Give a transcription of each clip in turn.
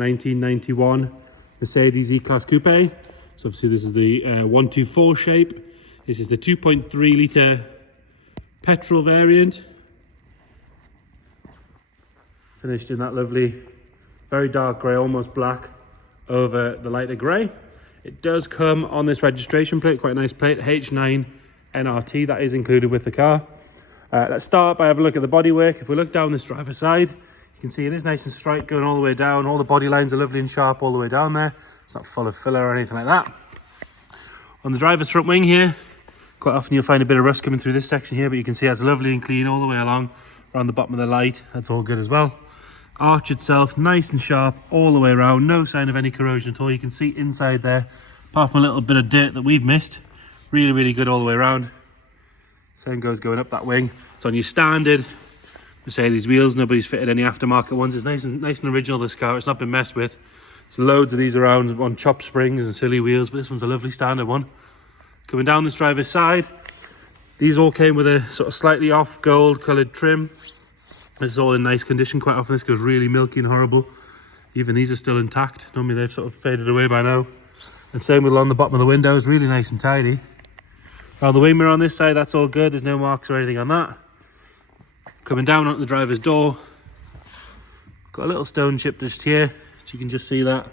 1991 Mercedes E-Class Coupe. So obviously this is the 124 shape. This is the 2.3 litre petrol variant. Finished in that lovely, very dark grey, almost black, over the lighter grey. It does come on this registration plate, quite a nice plate, H9 NRT, that is included with the car. Let's start by having a look at the bodywork. If we look down this driver's side, you can see it is nice and straight going all the way down. All the body lines are lovely and sharp all the way down there. It's not full of filler or anything like that. On the driver's front wing here, quite often you'll find a bit of rust coming through this section here, but you can see that's lovely and clean all the way along around the bottom of the light. That's all good as well. Arch itself, nice and sharp all the way around. No sign of any corrosion at all. You can see inside there, apart from a little bit of dirt that we've missed. Really, really good all the way around. Same goes going up that wing. It's on your standard Mercedes wheels. Nobody's fitted any aftermarket ones. It's nice and original, this car. It's not been messed with. There's loads of these around on chop springs and silly wheels, but this one's a lovely standard one. Coming down this driver's side, these all came with a sort of slightly off gold coloured trim. This is all in nice condition. Quite often this goes really milky and horrible. Even these are still intact. Normally they've sort of faded away by now. And same with along the bottom of the windows, really nice and tidy. Around the wing mirror on this side, that's all good. There's no marks or anything on that. Coming down onto the driver's door, got a little stone chip just here, so you can just see that.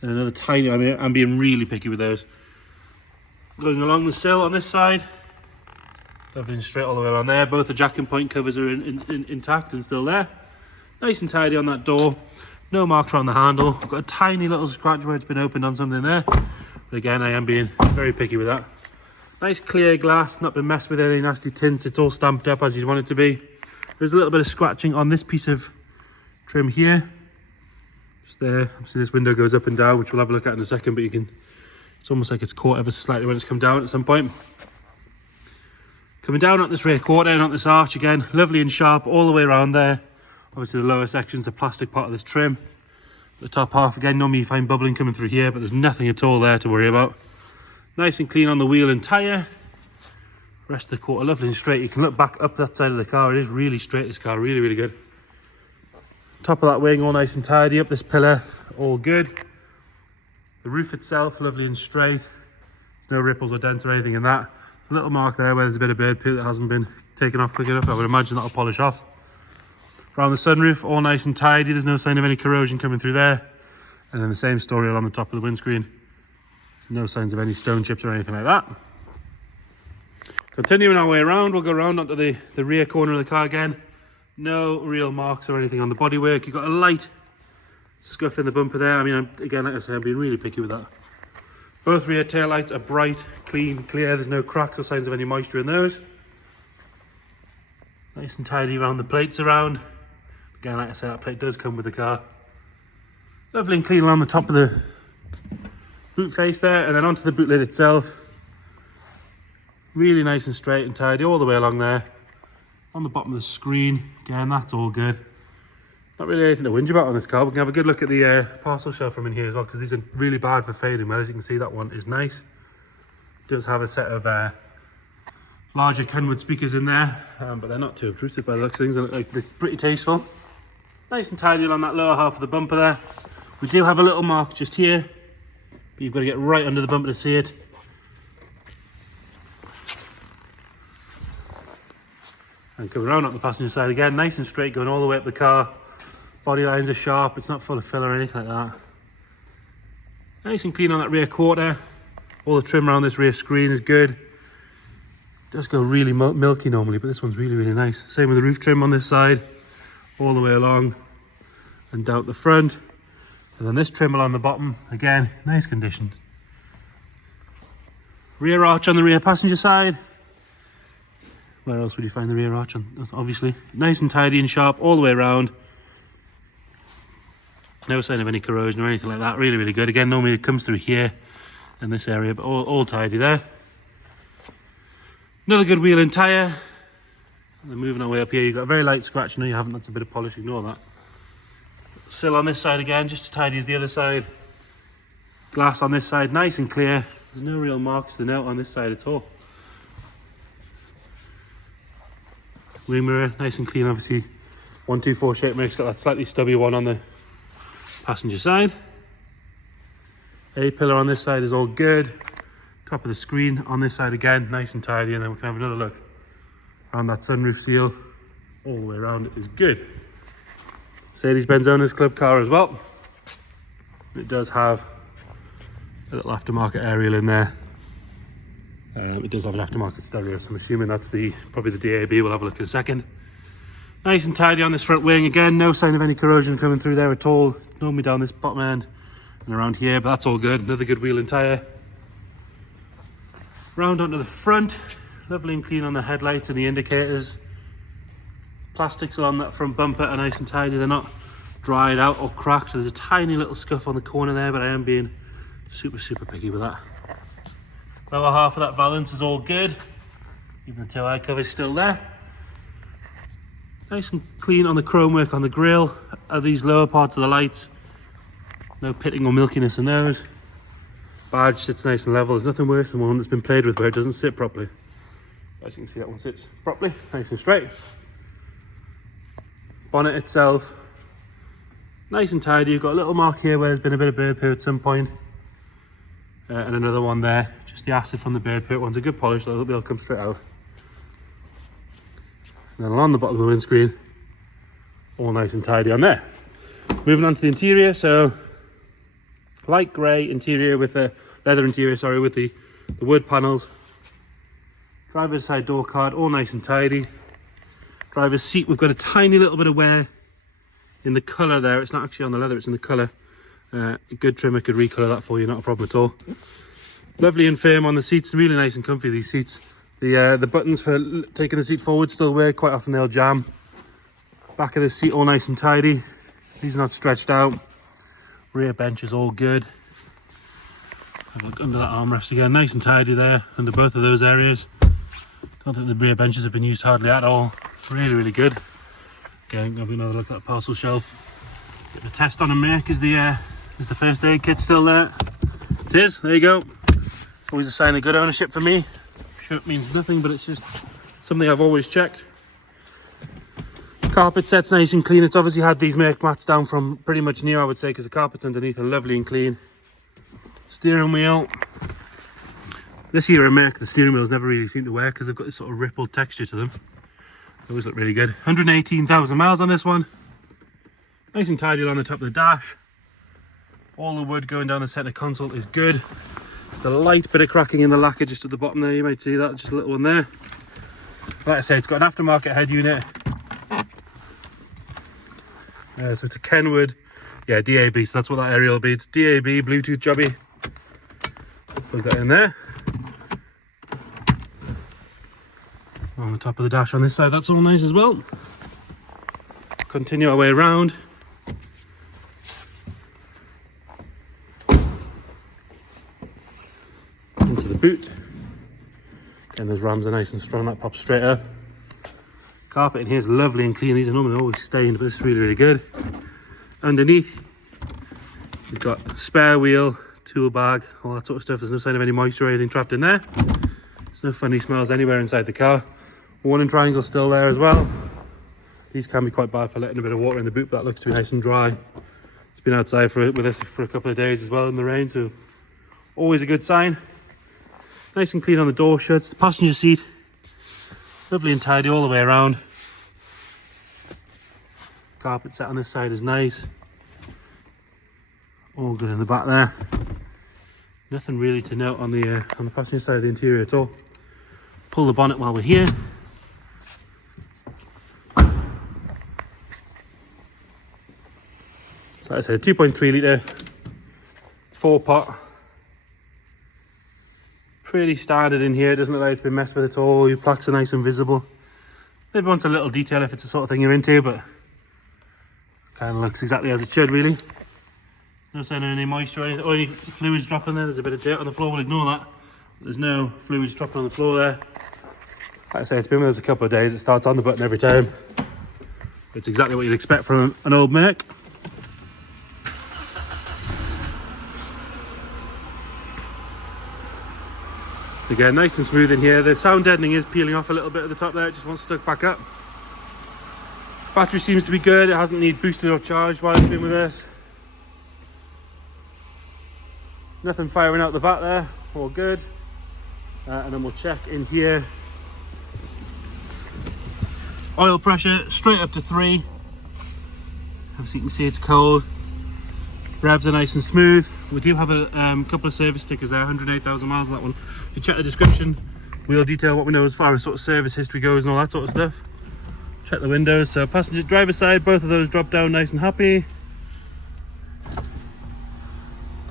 And another tiny, I mean, I'm being really picky with those. Going along the sill on this side, lovely and straight all the way along there. Both the jack and point covers are intact and still there. Nice and tidy on that door. No marks around the handle. I've got a tiny little scratch where it's been opened on something there. But again, I am being very picky with that. Nice clear glass, not been messed with any nasty tints. It's all stamped up as you'd want it to be. There's a little bit of scratching on this piece of trim here. Just there. Obviously this window goes up and down, which we'll have a look at in a second, but you can, it's almost like it's caught ever so slightly when it's come down at some point. Coming down at this rear quarter and on this arch again, lovely and sharp all the way around there. Obviously the lower section's the plastic part of this trim. The top half, again, normally you find bubbling coming through here, but there's nothing at all there to worry about. Nice and clean on the wheel and tyre. Rest of the quarter, lovely and straight. You can look back up that side of the car. It is really straight, this car, really, really good. Top of that wing, all nice and tidy. Up this pillar, all good. The roof itself, lovely and straight. There's no ripples or dents or anything in that. There's a little mark there where there's a bit of bird poo that hasn't been taken off quick enough. I would imagine that'll polish off. Around the sunroof, all nice and tidy. There's no sign of any corrosion coming through there. And then the same story along the top of the windscreen. There's no signs of any stone chips or anything like that. Continuing our way around, we'll go around onto the rear corner of the car again. No real marks or anything on the bodywork. You've got a light scuff in the bumper there. I mean, again, like I say, I'm being really picky with that. Both rear tail lights are bright, clean, clear. There's no cracks or signs of any moisture in those. Nice and tidy around the plates around. Again, like I said, that plate does come with the car. Lovely and clean along the top of the boot face there, and then onto the boot lid itself. Really nice and straight and tidy all the way along there. On the bottom of the screen, again, that's all good. Not really anything to whinge about on this car. We can have a good look at the parcel shelf from in here as well, because these are really bad for fading. Well, as you can see, that one is nice. It does have a set of larger Kenwood speakers in there, but they're not too obtrusive by the looks of things. They look like they're pretty tasteful. Nice and tidy along that lower half of the bumper there. We do have a little mark just here, but you've got to get right under the bumper to see it. And coming around up the passenger side again, nice and straight, going all the way up the car. Body lines are sharp, it's not full of filler or anything like that. Nice and clean on that rear quarter. All the trim around this rear screen is good. It does go really milky normally, but this one's really, really nice. Same with the roof trim on this side, all the way along and down the front. And then this trim along the bottom, again, nice condition. Rear arch on the rear passenger side. Where else would you find the rear arch on? Obviously, nice and tidy and sharp all the way around. No sign of any corrosion or anything like that. Really, really good. Again, normally it comes through here in this area, but all tidy there. Another good wheel and tyre. And then moving our way up here, you've got a very light scratch. No, you haven't. That's a bit of polish. Ignore that. Sill on this side again, just as tidy as the other side. Glass on this side, nice and clear. There's no real marks to note on this side at all. Wing mirror, nice and clean, obviously. 124 shape mirror. It's got that slightly stubby one on the Passenger side. A-pillar on this side is all good. Top of the screen on this side again, nice and tidy, and then we can have another look around that sunroof seal. All the way around it is good. Mercedes-Benz Owners Club car as well. It does have a little aftermarket aerial in there. It does have an aftermarket stereo, so I'm assuming that's probably the DAB. We'll have a look in a second. Nice and tidy on this front wing. Again, no sign of any corrosion coming through there at all. Normally down this bottom end and around here, but that's all good. Another good wheel and tyre. Round onto the front. Lovely and clean on the headlights and the indicators. Plastics along that front bumper are nice and tidy. They're not dried out or cracked. There's a tiny little scuff on the corner there, but I am being super picky with that. Lower half of that valance is all good. Even the tail eye cover is still there. Nice and clean on the chrome work on the grille. These lower parts of the lights, no pitting or milkiness in those. Badge sits nice and level. There's nothing worse than one that's been played with where it doesn't sit properly. As you can see, that one sits properly, nice and straight. Bonnet itself, nice and tidy. You've got a little mark here where there's been a bit of bird poo at some point. And another one there, just the acid from the bird poo. One's a good polish, so they'll come straight out. And then along the bottom of the windscreen, all nice and tidy on there. Moving on to the interior, so light grey interior with the leather interior, sorry, with the wood panels. Driver's side door card, all nice and tidy. Driver's seat, we've got a tiny little bit of wear in the colour there. It's not actually on the leather, it's in the colour. A good trimmer could recolour that for you, not a problem at all. Lovely and firm on the seats, really nice and comfy, these seats. The buttons for taking the seat forward still work, quite often they'll jam. Back of the seat all nice and tidy. These are not stretched out. Rear bench is all good. Have a look under that armrest again, nice and tidy there under both of those areas. Don't think the rear benches have been used hardly at all. Really good. Again, have another look at that parcel shelf. Get the test on a Merc. Is the first aid kit still there? It is, there you go. Always a sign of good ownership for me. Sure, it means nothing, but it's just something I've always checked. Carpet set's nice and clean. It's obviously had these Merc mats down from pretty much new, I would say, because the carpets underneath are lovely and clean. Steering wheel. This era Merc, the steering wheels never really seem to wear because they've got this sort of rippled texture to them. They always look really good. 118,000 miles on this one. Nice and tidy on the top of the dash. All the wood going down the centre console is good. There's a light bit of cracking in the lacquer just at the bottom there. You might see that, just a little one there. Like I say, it's got an aftermarket head unit. So it's a Kenwood, yeah, DAB, so that's what that area will be. It's DAB, Bluetooth jobby. Plug that in there. On the top of the dash on this side, that's all nice as well. Continue our way around. Into the boot. Again, those rams are nice and strong, that pops straight up. Carpet in here is lovely and clean. These are normally always stained, but this is really good. Underneath, you've got spare wheel, tool bag, all that sort of stuff. There's no sign of any moisture or anything trapped in there. There's no funny smells anywhere inside the car. Warning triangle still there as well. These can be quite bad for letting a bit of water in the boot, but that looks to be nice and dry. It's been outside with us for a couple of days as well in the rain, so always a good sign. Nice and clean on the door shuts. The passenger seat, lovely and tidy all the way around. Carpet set on this side is nice. All good in the back there. Nothing really to note on the passenger side of the interior at all. Pull the bonnet while we're here. So like I said, 2.3 litre, 4-pot. Pretty standard in here, doesn't look like it's been messed with at all. Your plaques are nice and visible. Maybe wants a little detail if it's the sort of thing you're into, but kind of looks exactly as it should, really. No sign of any moisture or any fluids dropping there. There's a bit of dirt on the floor, we'll ignore that. There's no fluids dropping on the floor there. Like I say, it's been with us a couple of days. It starts on the button every time. It's exactly what you'd expect from an old Merc. Again, nice and smooth in here. The sound deadening is peeling off a little bit at the top there. It just wants stuck back up. Battery seems to be good. It hasn't need boosted or charged while it's been with us. Nothing firing out the back there, all good. And then we'll check in here. Oil pressure straight up to 3. As you can see, it's cold. Revs are nice and smooth. We do have a couple of service stickers there, 108,000 miles on that one. If you check the description, we'll detail what we know as far as sort of service history goes and all that sort of stuff. Check the windows. So passenger driver side, both of those drop down nice and happy.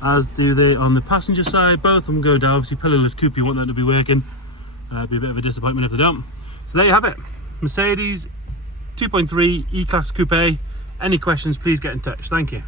As do they on the passenger side. Both of them go down. Obviously pillarless coupe, you want them to be working. Be a bit of a disappointment if they don't. So there you have it. Mercedes 2.3 E-Class Coupe. Any questions, please get in touch. Thank you.